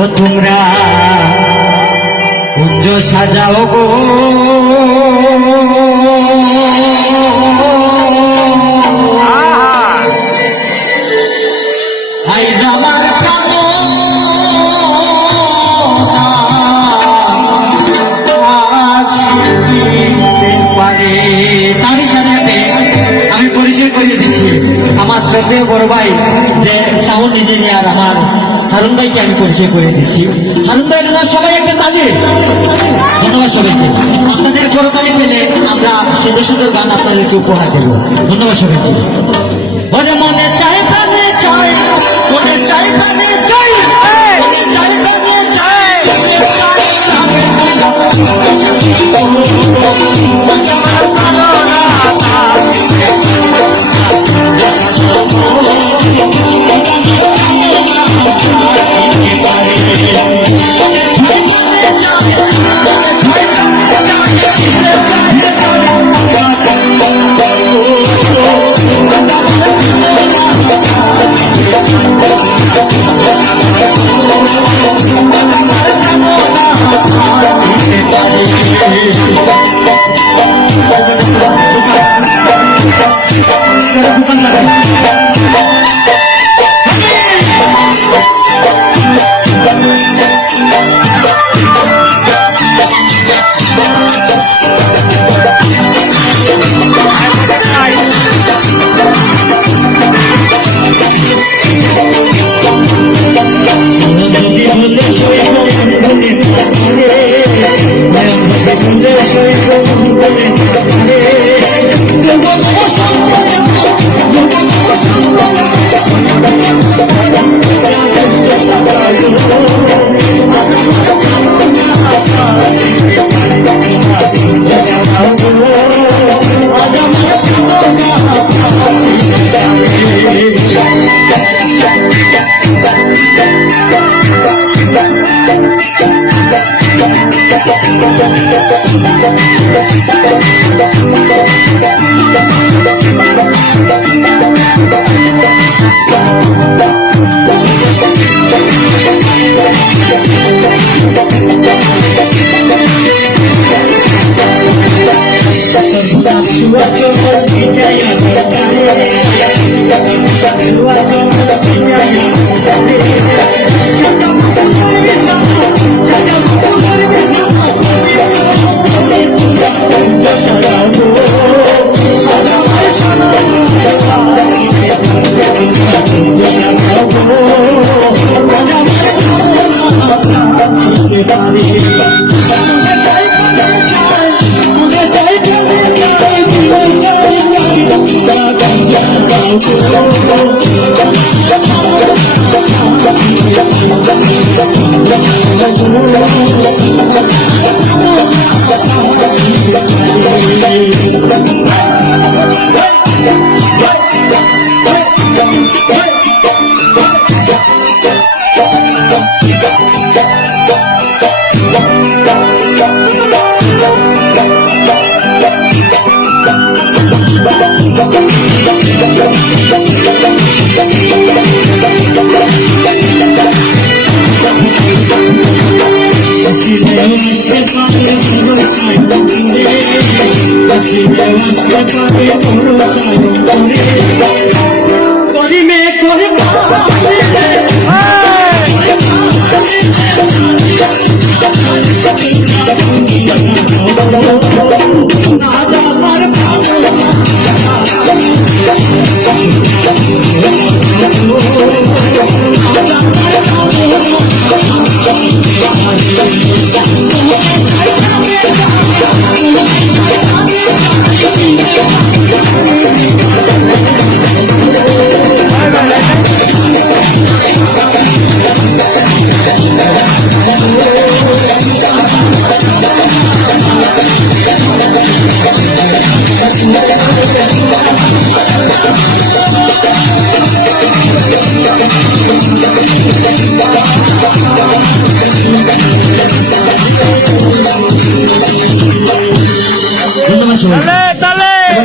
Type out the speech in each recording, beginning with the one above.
ও তোমরা কুঞ্জ সাজাও গো আমি পরিচয় করিয়ে দিচ্ছি আমার শ্রদ্ধেয় বড় ভাই যে সাউন্ড ইঞ্জিনিয়ার আমার হারুন ভাইকে আমি পরিচয় করে দিচ্ছি। হারুন ভাই সবাই একটা তালি, ধন্যবাদ সবাইকে। আপনাদের করতালি পেলে আমরা সুন্দর সুন্দর গান আপনাদেরকে উপহার দেব। ধন্যবাদ সবাইকে। মনে মনে চাই প্রাণে চাই, মনে চাই প্রাণে চাই, মনে চাই প্রাণে চাই, ধন্যবাদ সবাই।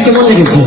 কেমন লেগেছে?